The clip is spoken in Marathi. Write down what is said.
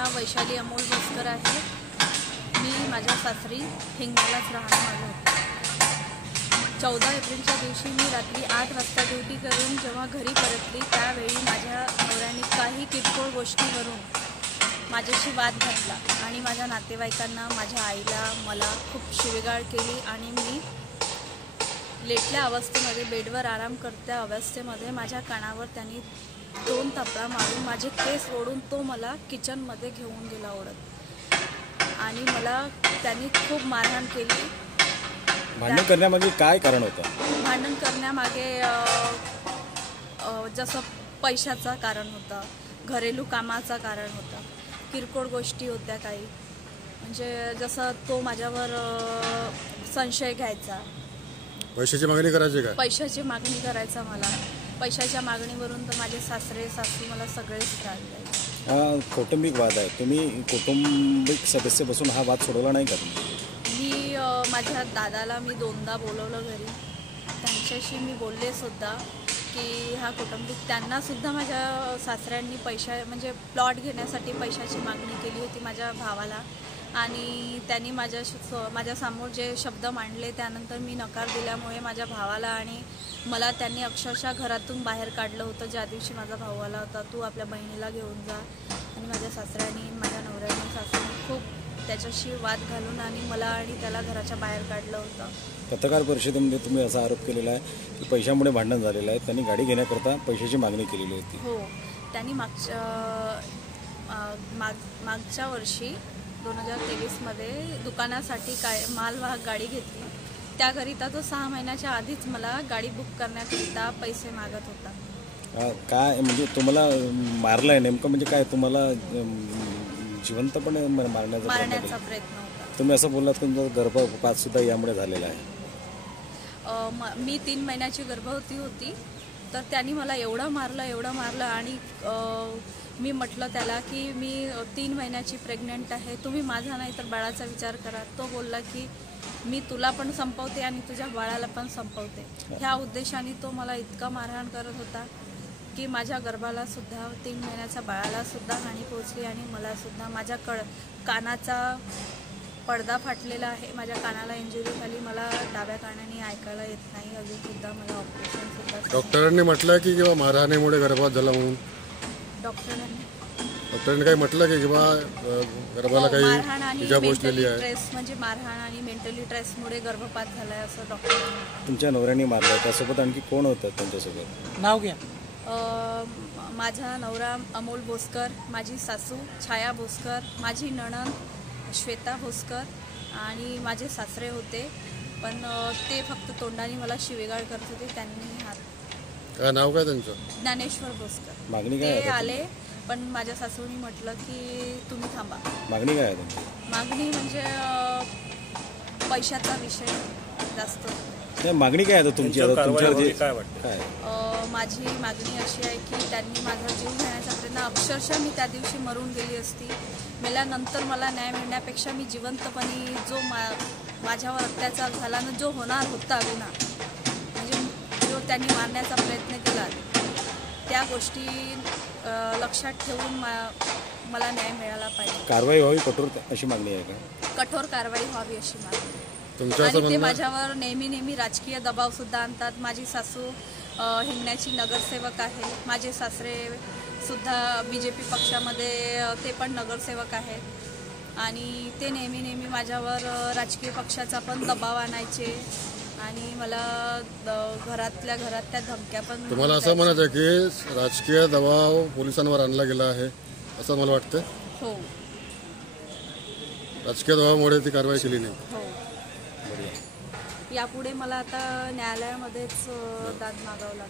नाव वैशाली अमोल भोसकर आहे। मी माझ्या सासरी हिंगण्यालाच राहणं माझं होतं। 14 एप्रिलच्या दिवशी मी रात्री 8 वाजता ड्युटी करून जेव्हा घरी परतली त्यावेळी माझ्या नवऱ्याने काही किरकोळ गोष्टीवरून माझ्याशी वाद घातला आणि माझ्या नातेवाईकांना, माझ्या आईला, मला खूप शिवीगाळ केली आणि मी लेटल्या अवस्थेमध्ये बेडवर आराम करत्या अवस्थेमध्ये माझ्या कानावर त्यांनी 2 थपडा मारून माझे केस ओढून तो मला किचनमध्ये घेऊन गेला ओढत आणि मला त्यांनी खूप मारहाण केली। भांडण करण्यामागे काय कारण होतं? भांडण करण्यामागे जसं पैशाचं कारण होतं, घरेलू कामाचं कारण होतं, किरकोळ गोष्टी होत्या काही, म्हणजे जसं तो माझ्यावर संशय घ्यायचा। पैशाची मागणी करायची का? पैशाची मागणी करायचा मला। पैशाच्या मागणीवरून तर माझे सासरे सासू मला सगळेच त्रास द्यायचे। कौटुंबिक वाद आहे, तुम्ही कौटुंबिक सदस्य बसून हा वाद सोडवला नाही का तुम्ही? मी माझ्या दादाला मी 2दा बोलवलं घरी, त्यांच्याशी मी बोलले सुद्धा की हा कौटुंबिक, त्यांना सुद्धा माझ्या सासऱ्यांनी म्हणजे प्लॉट घेण्यासाठी पैशाची मागणी केली होती माझ्या भावाला आणि त्यांनी माझ्यासमोर जे शब्द मांडले त्यानंतर मी नकार दिल्यामुळे माझ्या भावाला आणि मला त्यांनी अक्षरशः घरातून बाहेर काढलं होतं। ज्या दिवशी माझा भाऊ आला होता, तू आपल्या बहिणीला घेऊन जा, आणि माझ्या सासऱ्यांनी, माझ्या नवऱ्याने, सासऱ्यांनी खूप त्याच्याशी वाद घालून आणि मला आणि त्याला घराच्या बाहेर काढलं होतं। पत्रकार परिषदेमध्ये तुम्ही असा आरोप केलेला आहे की पैशामुळे भांडण झालेलं आहे, त्यांनी गाडी घेण्याकरता पैशाची मागणी केलेली होती। हो, त्यांनी मागच्या वर्षी 2023मध्ये दुकानासाठी मालवाहक गाडी घेतली, त्याकरिता तो 6 महिन्याच्या आधीच मला गाडी बुक करण्याकरिता पैसे मागत होता। काय म्हणजे तुम्हाला मारलंय नेमकं, म्हणजे काय तुम्हाला जिवंतपणे मारण्याचा प्रयत्न होता? तुम्ही असं बोललात की तुमचा गर्भपात सुद्धा यामुळे झालेला आहे। मी 3 महिन्याची गर्भवती होती, तर त्यांनी मला एवढं मारलं आणि मी म्हटलं त्याला की मी 3 महिन्याची प्रेग्नंट आहे, तुम्ही माझा नाही तर बाळाचा विचार करा। तो बोलला की मी तुला पण संपवते आणि तुझ्या बाळाला पण संपवते। ह्या उद्देशाने तो मला इतका मारहाण करत होता की माझ्या गर्भाला सुद्धा, 3 महिन्याच्या बाळाला सुद्धा हानी पोहोचली आणि मला सुद्धा माझ्या कानाचा पडदा फाटलेला आहे, माझ्या कानाला इंजुरी झाली, मला डाव्या कानाने ऐकायला येत नाही, अजून सुद्धा मला ऑपरेशन सुद्धा। डॉक्टरांनी म्हटलं की किंवा मारहाणीमुळे गर्भपात झाला म्हणून? डॉक्टरांनी काही म्हटलं की किंवा गर्भाला काही इजा पोहोचलेली आहे? स्ट्रेस म्हणजे मारहाण आणि मेंटली स्ट्रेसमुळे गर्भपात झालाय असं डॉक्टरांनी। तुमच्या नवऱ्याने मारलं, त्यासोबत आणखी कोण होतं त्यांच्यासोबत? नाव घ्या। माझा नवरा अमोल भोसकर, माझी सासू छाया भोसकर, माझी नणंद श्वेता भोसकर आणि माझे सासरे होते, पण ते फक्त तोंडाने मला शिवेगाळ करत होते। त्यांनी काय नाव काय त्यांचं? ज्ञानेश्वर भोसकर। मागणी काय ते आले, पण माझ्या सासूनी म्हटलं की तुम्ही थांबा। मागणी काय आहे? मागणी म्हणजे पैशाचा विषय जास्त। मागणी काय आहे तुमची? माझी मागणी अशी आहे की त्यांनी माझा जीव घेण्याचा प्रयत्न, अक्षरशः मी त्या दिवशी मरून गेली असती, मेल्यानंतर मला न्याय मिळण्यापेक्षा मी जिवंतपणे जो माझ्यावर अत्याचार झाला ना, जो होणार होता गुन्हा, म्हणजे जो त्यांनी मारण्याचा प्रयत्न केला, त्या गोष्टी लक्षात ठेवून मला न्याय मिळाला पाहिजे। कारवाई व्हावी कठोर अशी मागणी आहे का? कठोर कारवाई व्हावी अशी मागणी। तुमच्या आणि ते माझ्यावर नेहमी राजकीय दबाव सुद्धा आणतात। माझी सासू हिंगण्याची नगरसेवक आहे, माझे सासरे सुद्धा BJP पक्षामध्ये ते पण नगरसेवक आहेत आणि ते नेहमी माझ्यावर राजकीय पक्षाचा पण दबाव आणायचे आणि मला घरातल्या त्या धमक्या पण। तुम्हाला असं म्हणायचं की राजकीय दबाव पोलिसांवर आणला गेला आहे असं मला वाटतं? हो, राजकीय दबावामुळे ती कारवाई केली नाही? हो। यापुढे मला आता न्यायालयामध्येच दाद मागावं लागेल।